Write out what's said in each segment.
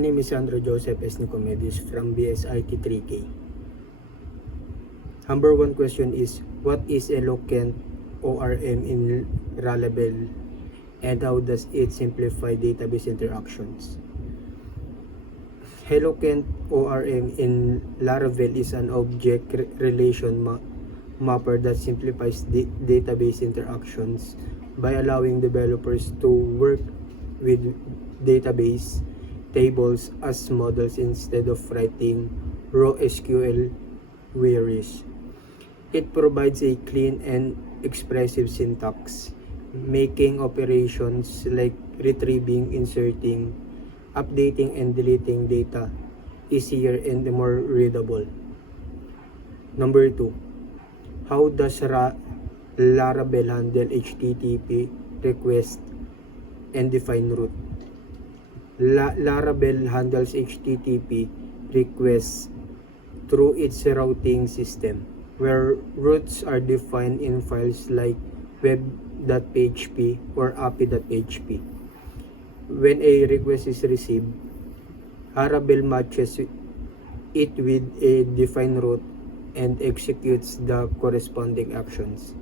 My name is Sandro Joseph S. Nicomedis from BSIT 3K. Number one question is, what is Eloquent ORM in Laravel and how does it simplify database interactions? Eloquent ORM in Laravel is an object relation mapper that simplifies database interactions by allowing developers to work with database tables as models instead of writing raw SQL queries. It provides a clean and expressive syntax, making operations like retrieving, inserting, updating, and deleting data easier and more readable. Number 2. How does Laravel handle HTTP request and define route? Laravel handles HTTP requests through its routing system, where routes are defined in files like web.php or api.php. When a request is received, Laravel matches it with a defined route and executes the corresponding actions,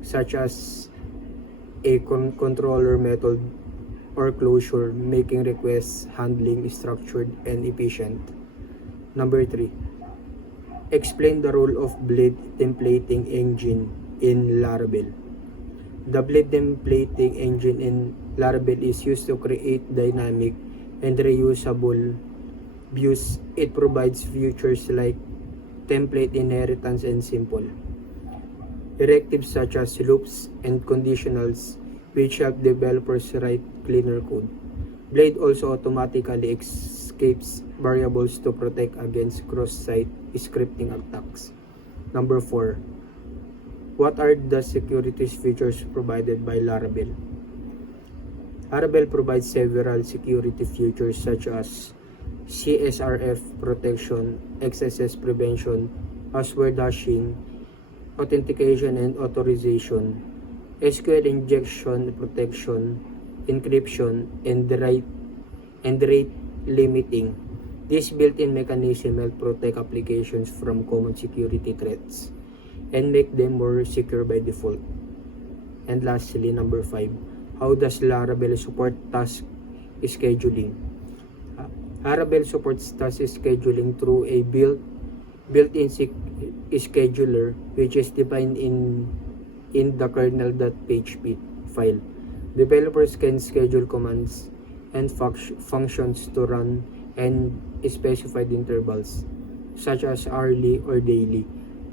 such as a controller method or closure, making request handling structured and efficient. Number 3. Explain the role of Blade templating engine in Laravel. The Blade templating engine in Laravel is used to create dynamic and reusable views. It provides features like template inheritance and simple directives such as loops and conditionals, which help developers write cleaner code. Blade also automatically escapes variables to protect against cross-site scripting attacks. Number 4. What are the security features provided by Laravel? Laravel provides several security features such as CSRF protection, XSS prevention, password hashing, authentication and authorization, SQL injection protection, encryption, and rate limiting. This built-in mechanism help protect applications from common security threats and make them more secure by default. And lastly, number 5, how does Laravel support task scheduling? Laravel supports task scheduling through a built-in scheduler, which is defined in the kernel.php file. Developers can schedule commands and functions to run in specified intervals, such as hourly or daily.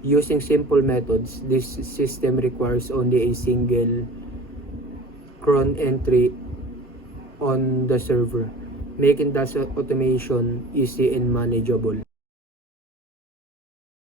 Using simple methods, this system requires only a single cron entry on the server, making task automation easy and manageable.